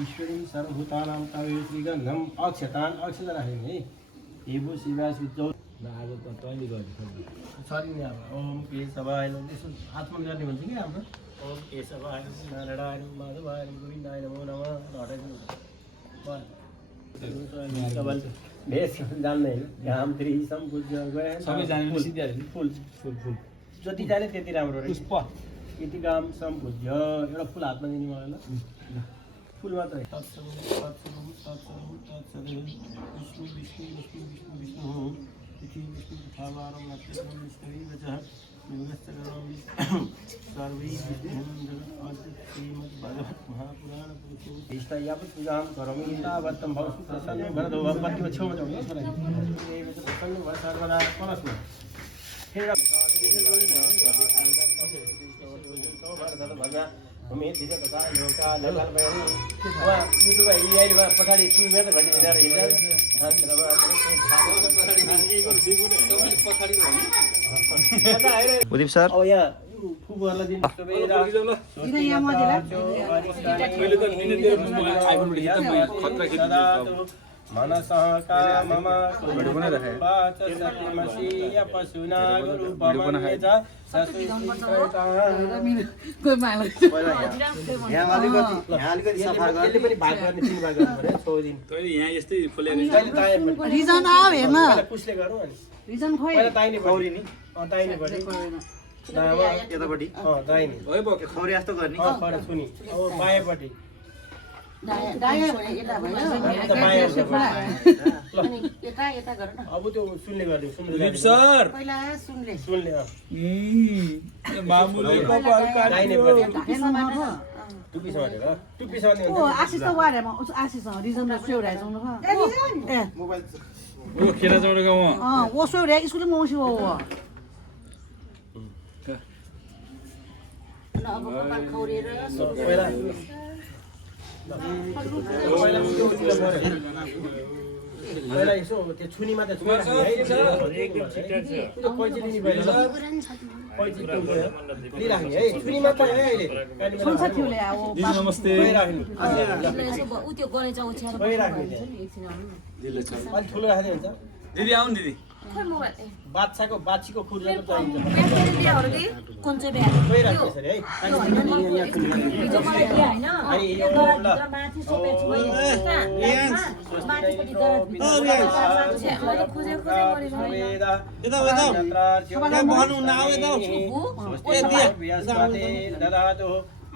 ईश्वरी सर्वभूतानां तवे श्रीगन्धम अक्षतान अक्षता राखेन है हेबु शिवा सुचौ आज त तैँले गर्ने सरी नि अब ओम केशवाय नमः यसो आत्मन गर्ने भन्छ कि हाम्रो ओम केशवाय नारायण माधवाय गोविन्दाय नमो नमः हटाइदिनु पर्छ भेष जान्दै घाम त्रि सम्पूज्य गए सबै जाने सिद्धिहाल्यो फुल फुल फुल जति जाने त्यति राम्रो रे पुष्प यति काम सम्पूज्य एउटा फुल हातमा दिनु मलाई ल फुल मात्रै तत्सर्वं तत्सर्वं तत्सर्वं तत्सर्वं विष्णु विष्णु विष्णु विष्णु विष्णु इति विष्णु तथावारं नत्यं विष्णुहि वचः योगश्चरणं सर्वै विष्णुं श्रीमद्भागवत महापुराण पुरुषो इष्टयापत् पूजां करोमि तावत्तं भवतु प्रसन्नो भरतो भगवती छेउमा जाउँ छोरा ए प्रसन्न भए सर्वदा परस्मै फेरि हमें दिशा बता लोका ललाल बयानी वा युट्युब आइडी आइडी वा पछाडी टुलमा त घटी हिँडेर हिँडेर उदीप सर अब यहाँ फुबहरुलाई दिन सबै मनसः कामम वाच सत्यमसि पशुना गुरुपमन्ये च रिजन आव हेर्न रिजन खोइ यतापट्टि खौरी जस्तो गर्ने सुनि अब बायाँपट्टि अब त्यो सुनले गरिदिउँ सुनले सर पहिला सुनले आशिष त वारेमा आशिष रिजन सेउरा जाउनु ए मोबाइल ओ खेला जाउनु गाउँ ओ सेउरा स्कुल मौसी हो न अब कपाल खौरेर पहिला यसो त्यो छुनीमा त लिइराख्ने है छुनी मात्र है अहिले नमस्ते अलिक ठुलो राख्दै हुन्छ दिदी आउनु दिदी बाछीको खुर्जाको चाहिन्छ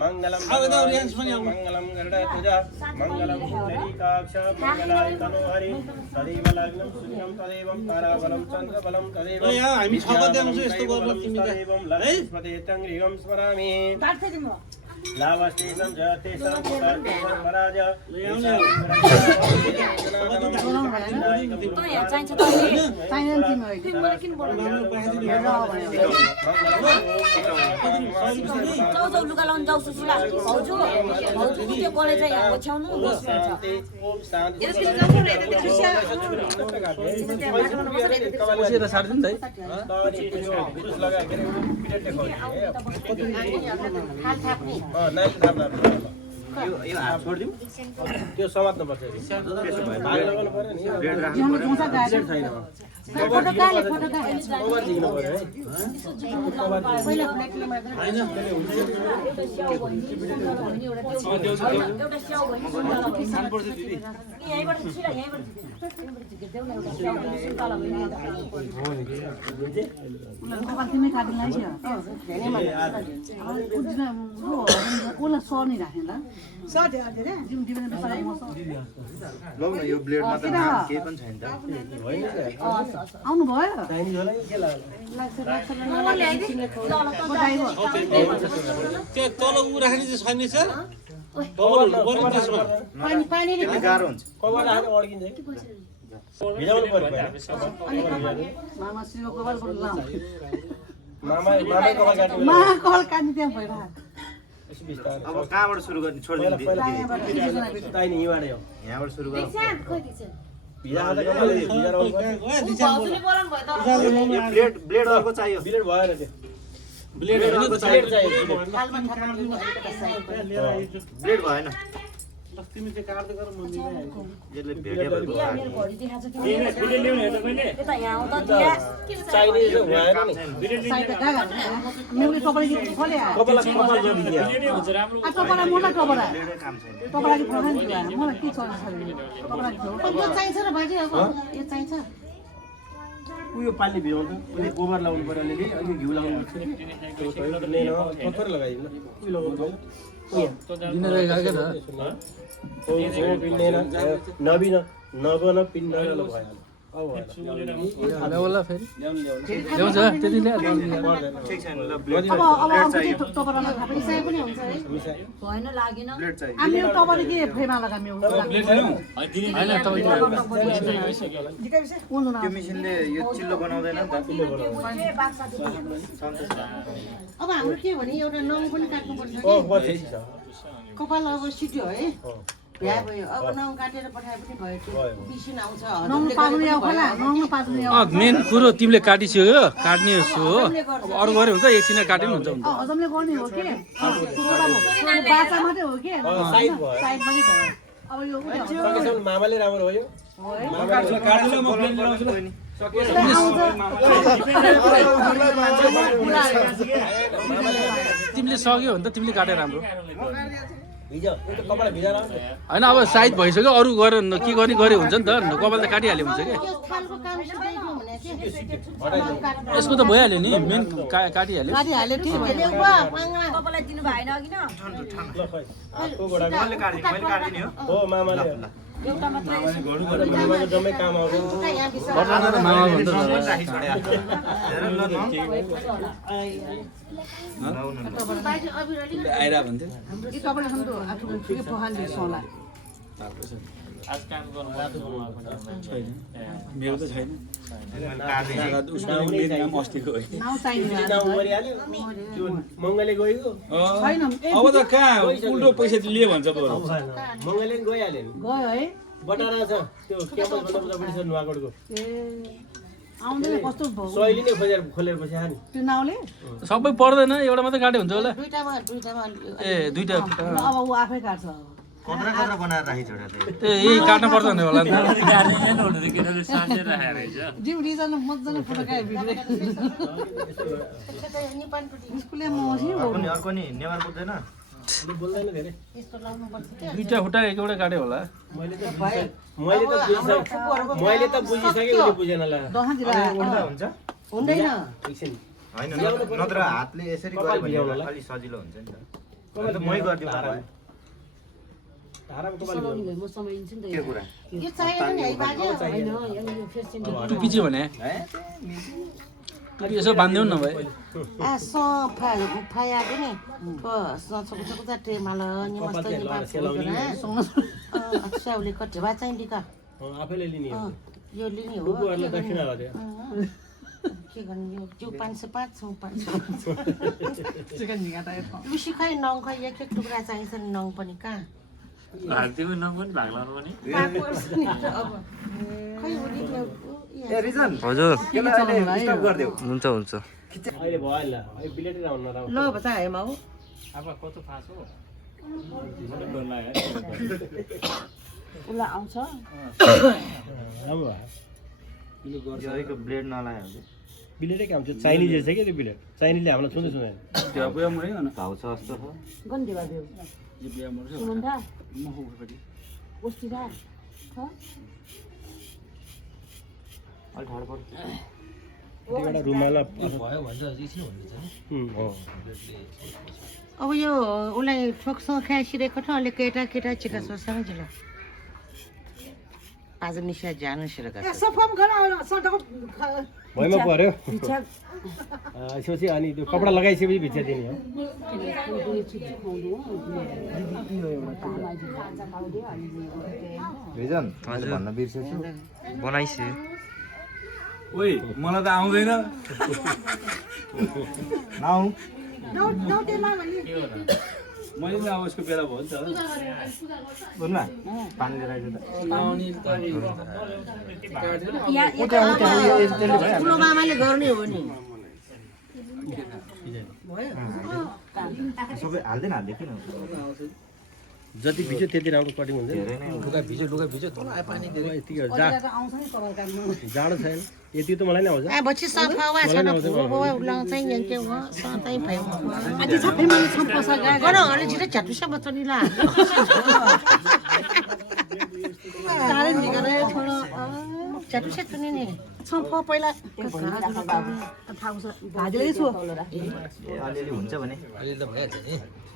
मंगलम मंगलम गरुड़ध्वजा मंगलम पुंडरीकाक्ष मंगलाय तनोहरि तदेव लग्नं सूर्यं तदेव ताराबलं चन्द्रबलं तदेव हामी तदेव लक्ष्मीपते तंग्रियं स्मरामि लावस्तेसं जतेसं सर्वराज लुगा लाउन जाऊ सुसुला भाउजू त्यो गले चाहिँ यहाँ ओछ्याउनु यो हात छोड्दिउँ त्यो समात्नु पर्छ भाग लगाउनु पर्यो नि छैन कभर झिक्नु पर्यो है यो ब्लेडमा त नाम केही पनि छैन त आउनु भयो त्यो तल उ राख्ने चाहिँ छैन सर गाह्रो हुन्छ कभर राखेर अड्किन्छ भिजाउनु पर्यो मामा शिव कपाल मामा कभर काट्नु मा कल काट्नु त्यहाँ भइरा यसो बिस्तारै अब कहाँबाट सुरु गर्ने छोडिदिनु ताइने यहीँबाटै हो यहाँबाट सुरु गर्नु भिजा आउँदा कपाल भिजा आउनु ब्लेड अर्को चाहियो बिलेट भएर त्यो ब्लेड ब्लेड चाहियो ब्लेड भएन तिमी चाहिँ काट्दै गर म यसले भेट्यो भने मेरो घडी देखाएको छ कि यता यहाँ आउँदा दिया चाहिने चाहिँ भएन नि साइड कहाँ मेउले टपरा कि खोले कपाल गरिदिया आ टपरा मलाई टपरा ब्लेडै काम छैन टपरा कि प्रधान मलाई के चल्छ टपरा यो चाहिन्छ र बाजे अब यो चाहिन्छ उयो पानी भिजाउँछ उसले गोबर लाउनु पर्यो अलिअलि अलि घिउ लाउनु पर्छ पत्थर लगाइदिनु उयो लगाउनु नबिन नगन पिन्न भइहाल्यो अब ठिक छैन ल ब्लेड अब टपरामा थाहा इसाई पनि हुन्छ है भएन लागेन ब्लेड चाहियो हामी टपरा कि फ्रेमा लगा मेउ त्यो मेसिनले यो चिल्लो बनाउँदैन नि त अब हाम्रो के भने एउटा नङ पनि काट्नुपर्छ कि कपाल अब सिट्यो है भ्या भयो अब नङ काटेर पठाए पनि भयो त्यो पिसिन आउँछ नङ पार्नु या होला नङ पार्नु या मेन कुरो तिमीले काटिसक्यो काट्ने हो अब अरू गरे हुन्छ एकछिन काटे पनि हुन्छ हजमले गर्ने हो के बाचा मात्रै हो के साइड पनि भयो अब यो मामाले राम्रो हो यो तिमीले सक्यो भने त तिमीले काटेर राम्रो भिजा यो त कपडा भिजा राख्नु होइन अब साइज भइसक्यो अरू गरे के गर्ने गरे हुन्छ नि त कपाल त काटिहाल्यो हुन्छ कि थालको काम सिकाइदियो भने के यसको त भइहाल्यो नि मेन काटिहाल्यो गाडीहाल्यो ठिक भयो तपाईँलाई दिनु भएन अघि न ल खै हातको गोडाको मैले काटिदिने हो हो मामाले एउटा मात्रै मामाको जम्मै काम आउँछ आइरा भन्थ्यो ये तपाईले हाम्रो आठु के पहाल सोला मेरो त छैन उसको नाम अस्तिको हो नाउ चाहिने नाउ गरिहाल्यो त्यो मङ्गले गयो छैन अब त कहाँ उल्टो पैसा लिए भन्छ बरु मङ्गले नि गइहाल्यो नि गयो है बटारा छ त्यो क्याम्पस भन्दा पनि छ नुवाकोटको ए आउँदैन कस्तो भयो सहिले नै खोलेर बस्या नि त्यो नाउले सबै पर्दैन एउटा मात्रै काट्यो हुन्छ होला दुईटामा ए दुईटा अब उ आफै काट्छ कत्रा कत्रा बनाएर राखी छोडा ए यही काट्नु पर्छ नि होला नि जिउ रिजन मज्जाले फटकाए भिडियो स्कुलले मसी हो पनि अर्को नि नेवार बुझ्दैन बोल्दैन धेरै यस्तो लाउनु पर्छ के दुईटा खुट्टा एक एउटा काट्यो होला मैले त बुझिसकेँ उसले बुझेन ला दहा जिल्ला उड्दा हुन्छ हुँदैन एकछिन होइन नत्र हातले यसरी गऱ्यो भने अलि सजिलो हुन्छ नि त मै गरिदिउँ धाराको कपाल म समाइन्छु नि त के कुरा यो चाहिएन नि है बाजे होइन यो फेसन टुपी चाहिँ भने टुपी यसो बान्दिउ न भाइ आ सफा फायाको नि सछको छको टे माल नि मस्त नि पाप स्याउले कटे बा चाहिँ दिका आफैले लिने हो यो लिने हो बुबुहरुलाई दक्षिणा गर्यो के गर्ने यो त्यो 505 छ 500 चिकन निगाता लुसी खै नङ खै एक एक टुक्रा चाहिन्छ नि नङ पनि कहाँ भारतीय नङ पनि भाग लाउनु पनि खै उनी ए रिजन हजुर स्टप गरिदेऊ हुन्छ हुन्छ अहिले भयो ल अहिले बिलेटै राउन राउ ल बचा है माउ अब कस्तो फासो उसलाई आउँछ राम्रो भयो यो ब्लेड नलायो भने बिलेटै काम थियो चाइनिज रहेछ के त्यो बिलेट चाइनिजले हामीलाई छुँदै छुँदैन घाउ छ जस्तो छ गन्धी भए सुमन्दा बस्तीदा अलि ठाडो पर्छ एउटा रुमाल अब यो उसलाई ठोक्सँग खाइसिरहेको छ अहिले केटा केटा चिका सोच्छ जिल्ल आज निशा जानु सिरका भैमा पर्यो यसपछि अनि त्यो कपडा लगाइसकेपछि भित्र दिने हो रिजन मैले भन्न बिर्सेछु बनाइसे ओइ मलाई त आउँदैन नाउ मैले पनि अब उसको बेला भयो नि त बुझ्नु पानी लिएर आइज ठुलो मामाले गर्ने हो नि सबै हाल्दैन हाल्दै किन जति भिज्यो त्यति राम्रो कटिङ हुन्छ धेरै नै लुगा भिज्यो तल आयो पानी धेरै यतिकै जाडो छैन यति त मलाई नै आउँछ बच्ची सफा वा छैन फुल उलाउँ चाहिँ यहाँ के हो सधैँ भयो आज सबै मैले छम्पस गर अरे छिटो झट्टुसा बच्चनी ला सारे निगरे थोडो झट्टुसा चुने नि छम्प पहिला भाजले छु अलिअलि हुन्छ भने अहिले त भइहाल्छ नि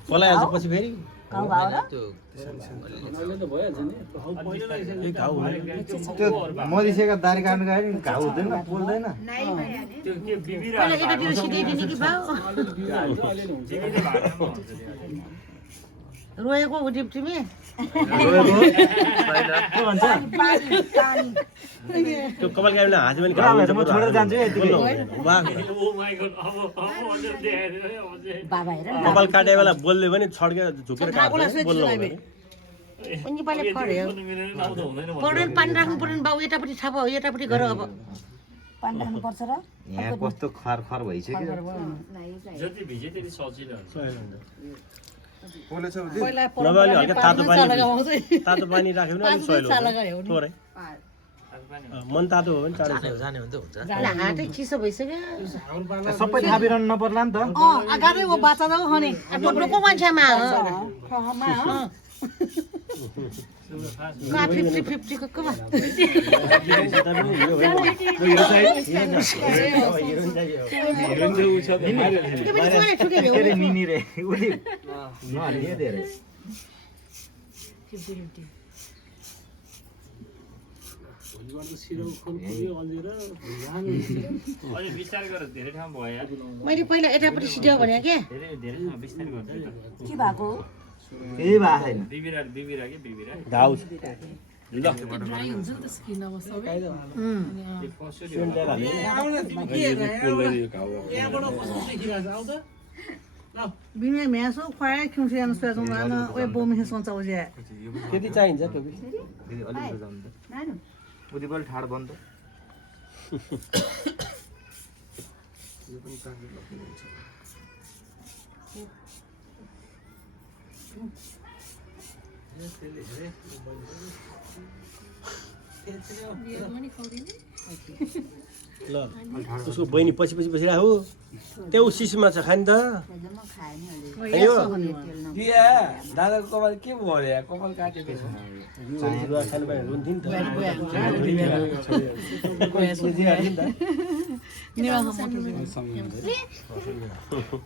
पलाइहाल्छ पछि फेरि त्यो त्यो मरिसेका दारी काट्नु गयो नि घाउ हुँदैन पोल्दैन पहिला एकातिर सिधाइदिने कि भाउ रोएको हो डिप्टीमे त्यो कपाल काट्ने हाँस्यो भने घाउ हुन्छ म छोडेर जान्छु है यतिकै बाबा हेर कपाल काटे बेला बोल्दै पनि छड्के झुकेर काट्छ बोल्नु पनि पाले फर्यो पढेन पानी राख्नु पर्दैन बाउ यतापट्टि थाप हो यतापट्टि गर अब पानी राख्नु पर्छ र यहाँ कस्तो खर खर भइसक्यो जति भिजे त्यति सजिलो हुन्छ नभए अलि हल्का तातो पानी राख्यो भने अलिक सहिलो हुन्छ थोरै मन तातो हो भने चाँडै जाने भने त हुन्छ हातै चिसो भइसक्यो सबै थापिरहनु नपर्ला नि त अगाडि वो बाचा जाऊ हने टोटोको मान्छेमा का 50-50 को कमा निनी रे उली नहाल्ने धेरै अलि बिस्तारै गरेर धेरै ठाउँ भयो यार मैले पहिला यतापट्टि सिध्याउ भने के धेरै धेरै ठाउँ बिस्तारै गर्छ के भएको केही भएको छैन बिबिरा के बिबिरा घाउ बिमे मेसो खुवाए खुसी अनुसार जुमाना ओए बोमी सोचा उजे त्यति चाहिन्छ त्यो दिदी अलि बजाउनु त उदी बल ठाड बन्द ल उसको बहिनी पछि बसिरहेको त्यो सिसीमा छ खाने त दादाको कपाल के भयो अरे कपाल काटेको छ खानु पायो हुन्थ्यो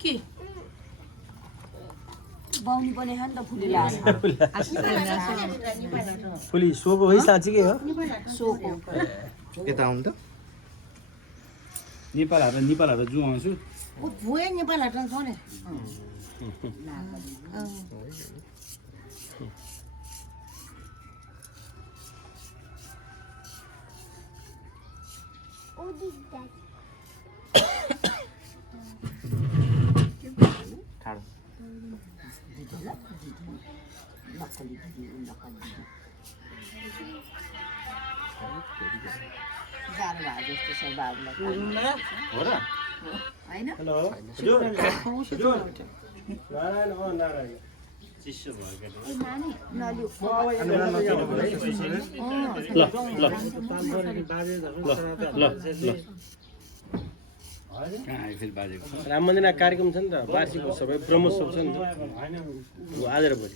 के बाउनी पनि नि त फुलिला फुली सोको है साँच्चीकै हो सोको यता आउनु त नेपालहरु जु आउँछु ओ भुए नेपाल हटन छ नि ठाड हेलो हजुर नारायण हो नारायण चिसो भयो राम मन्दिर कार्यक्रम छ नि त वार्षिक उत्सव ब्रह्मोत्सव छ नि त आज र भोलि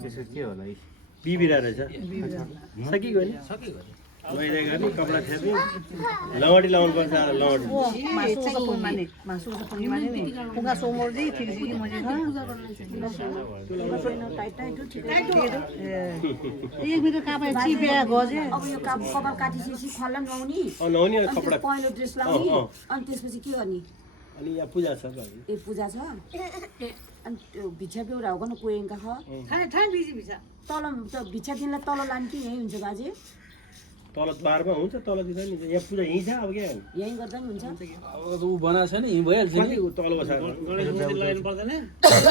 त्यसो के होला है बिबिरा रहेछ सकिगयो नि मैले गर्ने कपडा थेप्ने लङडी लाउनु पर्छ लङडी मासु पनि माने नि पुगा सोमोर दि ठीक छ मजे एक मिटर कापे चिप्या गजे अब यो कपाल काटिसकेपछि खल्ला नुहाउने नहुने कपडा पहिलो ड्रेस लाउने अनि त्यसपछि के गर्ने अनि यहाँ पूजा छ ए पूजा छ अनि त्यो भिक्षा बेउरा हो गर्न कोयङका ख खाने ठान बिजी बिचा तल त भिक्षा दिनलाई तल लाने कि यही हुन्छ बाजे तल बारमा हुन्छ तलतिर नि यहाँ पूजा यहीँ छ अब क्या यहीँ गर्दा पनि हुन्छ अब ऊ बनाएको छ नि यहीँ भइहाल्छ नि तल बसेर गणेश मन्दिर लगाउनु पर्दैन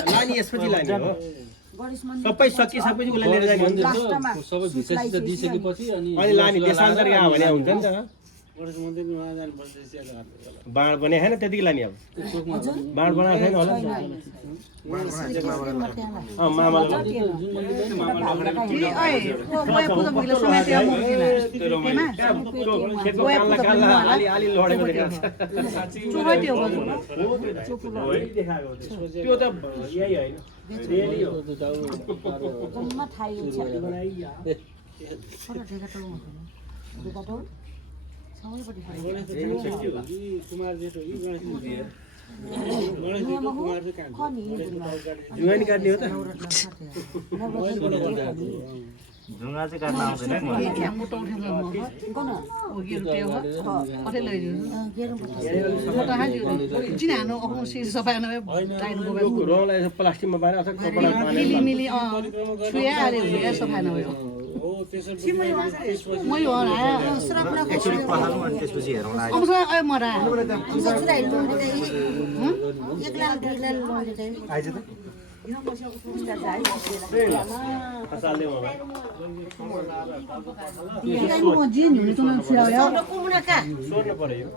लाने यसपछि लाने हो गणेश मन्दिर सबै सकिसकेपछि उसलाई लिएर जाने हुन्छ सबै भिसा सिसा दिइसकेपछि अनि अनि लाने देशान्तर यहाँ भने हुन्छ नि त गणेश मन्दिरमा जानुपर्छ स्याहार बाँड बने छैन त्यतिकै लाने अब बाँड बनाएको छैन होला नि त मामाले खेतको कानलाई कानलाई अलि लडेको देखाएको छ त्यो त यही होइन रेली हो जम्मा थाहै हुन्छ कुमार जेठो कि गणेश मन्दिर जुवानी काट्ने हो त ढुङ्गा चाहिँ काट्न आउँदैन नि रौँलाई यसो प्लास्टिकमा बाँधेर अथवा कपडा एकचोटि पखाल्नु अनि त्यसपछि हेरौँला आइज त खसाल्दै होला सोर्नु पर्यो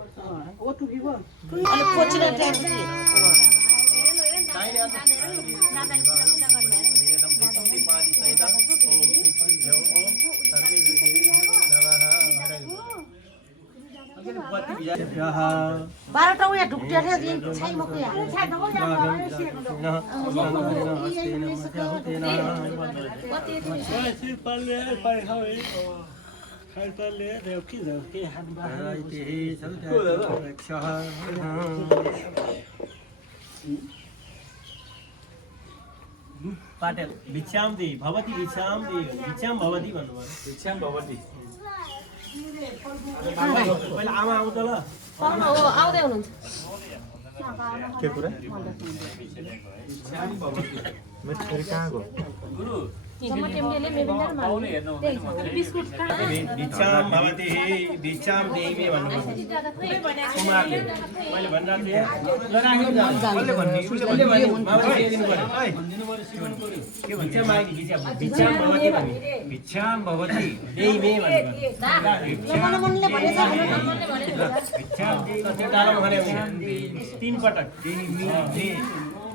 बाह्रवटा उयो ढुक्टिया थियो छाइ मको पाटेल भिक्षाम दे भवती भिक्षाम दे भिक्षाम भवती भन्नुभयो भिक्षाम भवती पहिला आमा आउँछ ल आउँदै हुनुहुन्छ के कुरा फेरि कहाँ गयो भिक्षाम भवती भिक्षाम देवी भन्नुभयो कुमारले मैले के भन्छ मागी भिक्षाम भवती भन्ने भिक्षाम भवती देवी भिक्षाम कति टाढामा भने तीन पटक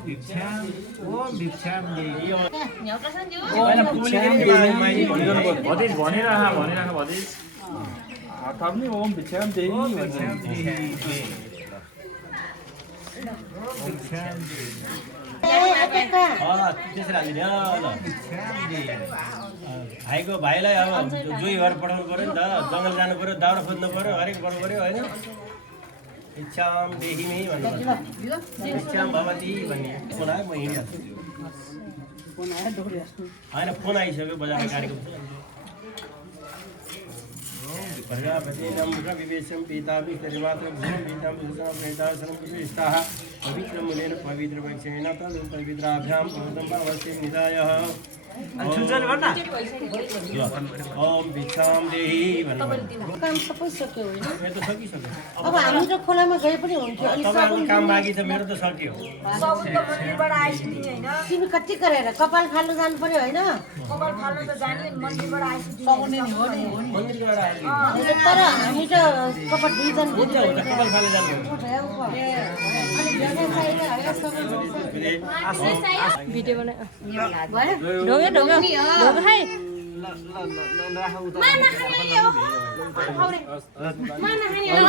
भिक्षाम ओम भिक्षाम देवी भदिस भनिराख भदिस थप्ने ओम भिक्षाम देवी भाइको भाइलाई अब जोही घर पठाउनु पर्यो नि त जङ्गल जानु पर्यो दाउरा खोज्नु पर्यो हरेक गर्नु पर्यो होइन भिक्षाम देहिमे भन्नु भिक्षाम भवती भन्ने फोन आयो म हिँडिहाल्छु होइन फोन आइसक्यो बजारमा गाडीको प्रजापति नम्र विवेशम पितापि तरिमात्र भूम पिताम सुसम प्रेतासनं पुष्टाः पवित्र मुनेन पवित्र वक्षेण तद पवित्राभ्याम भवतं पावस्य निदायः ओम भिक्षाम देहि भन्नु काम सबै सक्यो होइन मेरो त सकिसक्यो अब हामी त खोलामा गए पनि हुन्थ्यो अनि तपाईँको काम बाँकी छ मेरो त सक्यो सबैको मन्दिरबाट आइसक्यो हैन तिमी कति गरेर कपाल फाल्नु जानु पर्यो होइन कपाल फाल्नु त जाने मन्दिरबाट आइसक्यो मन्दिरबाट आयो तर हामी त कपाल दुईजना हुन्छ हुन्छ कपाल फाले जानु भिडियो बनाए ढोगे ढोगे ढोगे खाइ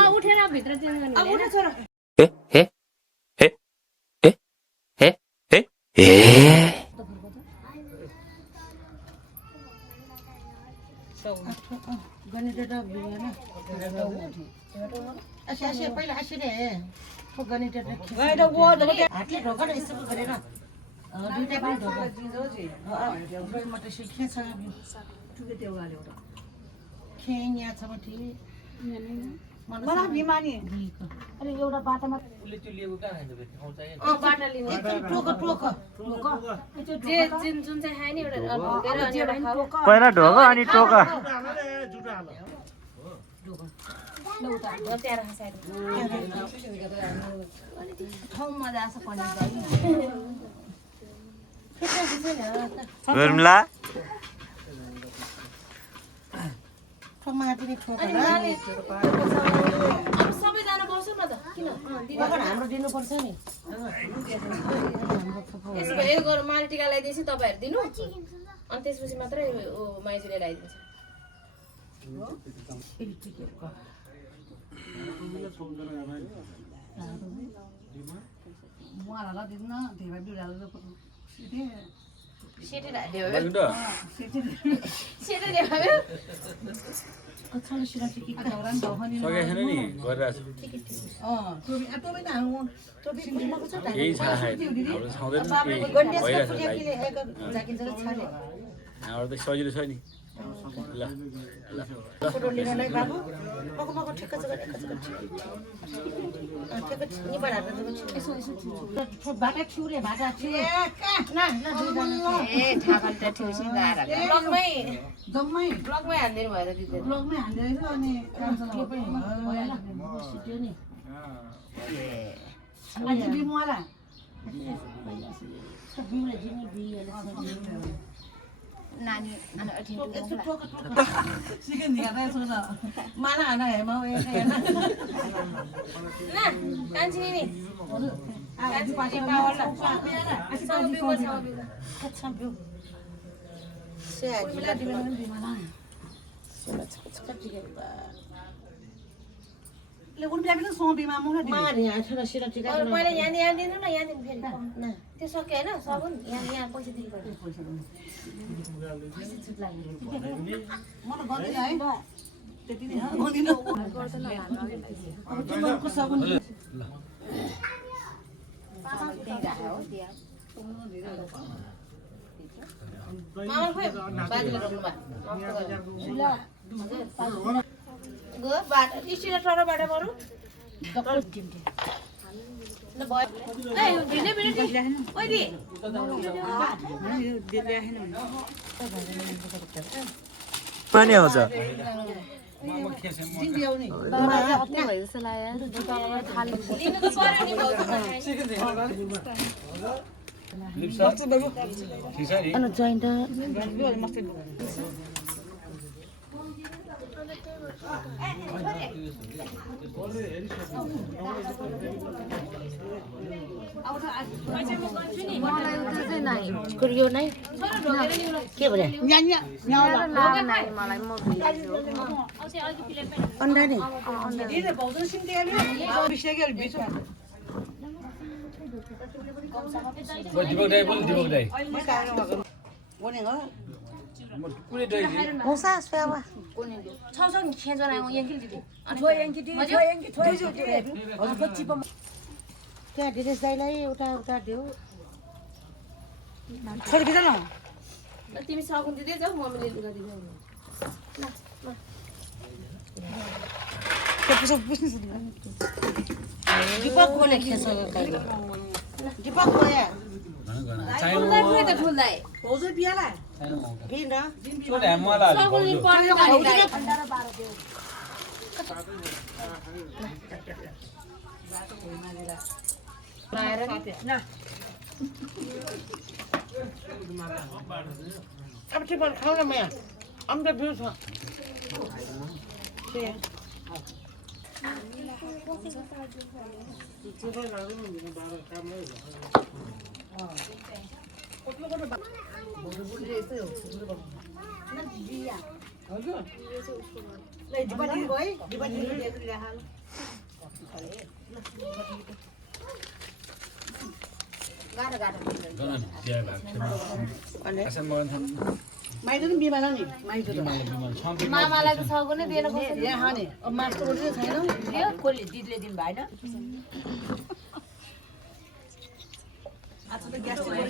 उठेर भित्र चेन्ज गर्ने अब उठ छोरा पहिला आसिरे हातले ढोका यसो गरेर दुईटा पनि ढोका मात्रै खेछ खेङ यहाँ छ माथि अनि एउटा बाटोमा बाटो लिने टोक टोक जुन चाहिँ खायो नि एउटा पहिला ढोका अनि टोका ठाउँमा जान्छ पनिर जाई गर्मला टमाटर ठोकेर अब सबैजना बस्छ न त किन हाम्रो दिनुपर्छ नि यसो भए यो गरौँ माल टिका लगाइदिएपछि तपाईँहरू दिनु अनि त्यसपछि मात्रै माइजूले लगाइदिन्छ मुहारहरूलाई दिनु न धेरै बिरालो सेटै राख्यो सेटै देखायो सजिलो छ नि फोटो लिन नै बाबु मको ठेक्क बाटा छिउरे भाटा छिउरे ब्लगमै हान्दिनु भएर दिदी ब्लगमै हान्दैछ अनि अनि बिमुवाला नानी सिकेन हेर्दै छु न माला हान हेर्मा कान्छी नि ले उन बिहा पनि सोबीमा मुला मार यहाँ छ न सिरा टिका पहिला यहाँ दिनु न यहाँ दिनु फेरि त्यो सक्यो होइन सकुन यहाँ पैसा दिनु पर्यो छुट लाग्यो म त गर्दिन है त्यति नै गर्दिन अब तिमीहरूको सगुन मामा खोइ बाजेले रोक्नु भयो गयो बाटो स्टिल टरो बाटो बरु पनि आउँछ कुरियो नै के भने अन्डा नि त्यहाँ ड्रेस दाइलाई उता उता देऊ तिमी सकुन दिँदै जाऊ मम्मीले लुगा दिँदै दीपक कोले खेस दीपक गया ठुल्दै त ठुल्दै भाउजू बिहालाई दिन र सकुन पर्ने गाडी अब चाहिँ बरु खाऊ न माया अन्त बिउ छ माइजू नि बिमार नि माइजू मामालाई त सकुन नै दिएर बस्छ यहाँ नि अब मासु रोटी छैन दियो कोले दिदीले दिनु भएन आज त ग्यास चाहिँ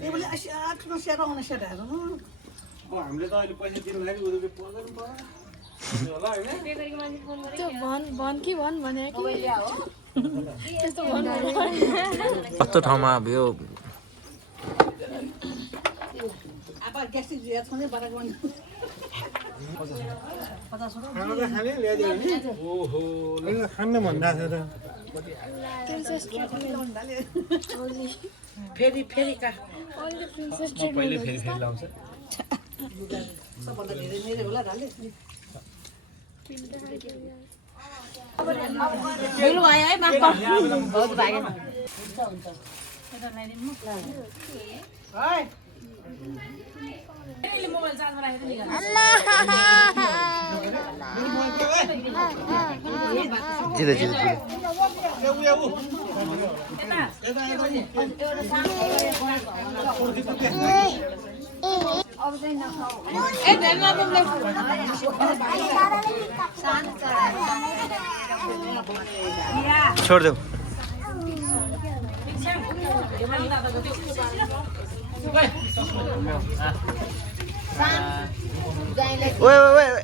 ए बोले ठुलो सेरा आउने सेराहरू हामीले त अहिले पैसा दिनु लागि उनीहरूले पर्दैन होला हैन त्यो भन कि भन भने कि त्यस्तो भन कस्तो ठाउँमा भयो अब ग्यास चाहिँ छ नि बाटो खान्न भन्दा Princess treatment. फेरि फेरि का Only princess पहिले treatment. फेरि फेरि लाउँछ सबभन्दा धेरै मेरो होला धाले भेल भयो है माफ बहुत भागे जिल्ला जिल्ला छोड देऊ ओए ओए ओए